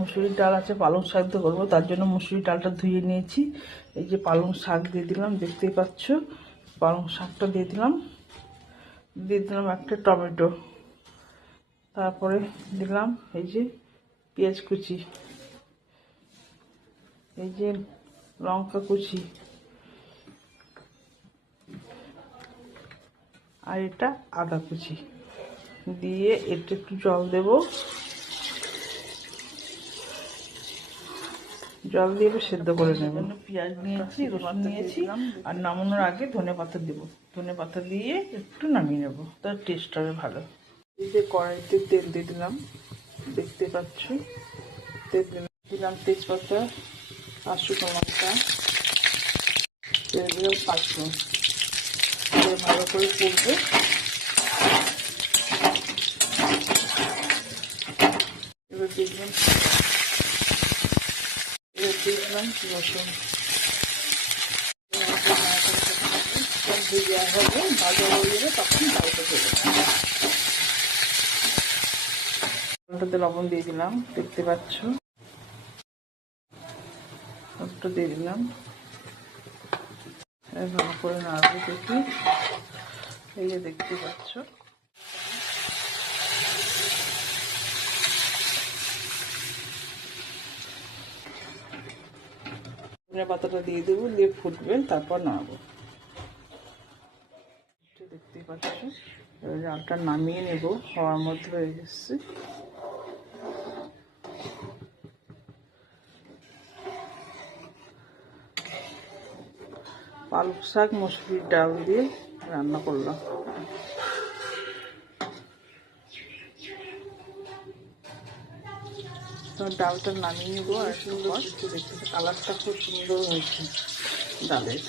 মুসুরির ডাল আছে, পালং শাক দিয়ে করবো, তার জন্য মুসুরির ডালটা ধুয়ে নিয়েছি। এই যে পালং শাক দিয়ে দিলাম, দেখতেই পাচ্ছ। পালং শাকটা দিয়ে দিলাম একটা টমেটো, তারপরে দিলাম এই যে পেঁয়াজ কুচি, এই যে লঙ্কা কুচি, আর এটা আদা কুচি দিয়ে একটু জল দেব। জল দিয়ে সেদ্ধ করে নেব। পেঁয়াজ নিয়েছি, রসুন নিয়েছি, আর নামানোর আগে ধনেপাতা দেব। ধনেপাতা দিয়ে একটু নামিয়ে নেব, তার টেস্ট হবে ভালো। এই যে কড়াইতে তেল দিয়ে দিলাম, দেখতে পাচ্ছ। তেল দিলাম তেজপাতা আর শুকনো লঙ্কা, তেল দিলাম পাঁচফোড়ন, ভালো করে করবে। এবার দেখলাম রসুন, দেওয়া হবে, ভাজা হয়ে যাবে, তখন ডালটা দেবো। ডালটাতে লবণ দিয়ে দিলাম, দেখতে পাচ্ছ। একটু দিয়ে দিলাম, ভালো করে নাড়বো দেখি। এই যে দেখতে পাচ্ছ, ধনে পাতাটা দিয়ে দেবো, দিয়ে ফুটবে, তারপর নাড়বো। দেখতে পাচ্ছ, এবার ডালটা নামিয়ে নেব, হওয়ার মধ্যে হয়ে এসছে। পালং শাক মুসুরির ডাল দিয়ে রান্না করলাম। তো ডালটা নামিয়ে নেব, আর একটু দেখতে, কালারটা খুব সুন্দর হয়েছে ডালের।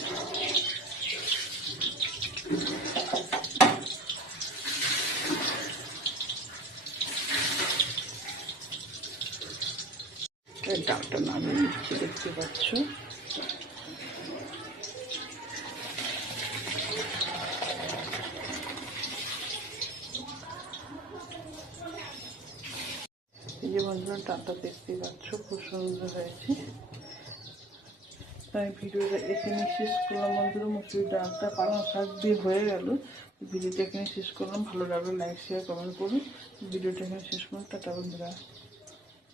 ডালটা নামিয়ে নিচ্ছি, দেখতে পাচ্ছ। এই যে বন্ধুরা, ডালটা দেখতে পাচ্ছ, খুব সুন্দর হয়েছে। তাই ভিডিওটা এখানে শেষ করলাম বন্ধুরা। মুসুরির ডালটা পালং শাক দিয়ে হয়ে গেল। ভিডিওটা এখানে শেষ করলাম। ভালো লাগলে লাইক শেয়ার কমেন্ট করুন। ভিডিওটা এখানে শেষ করুন। টাটা বন্ধুরা।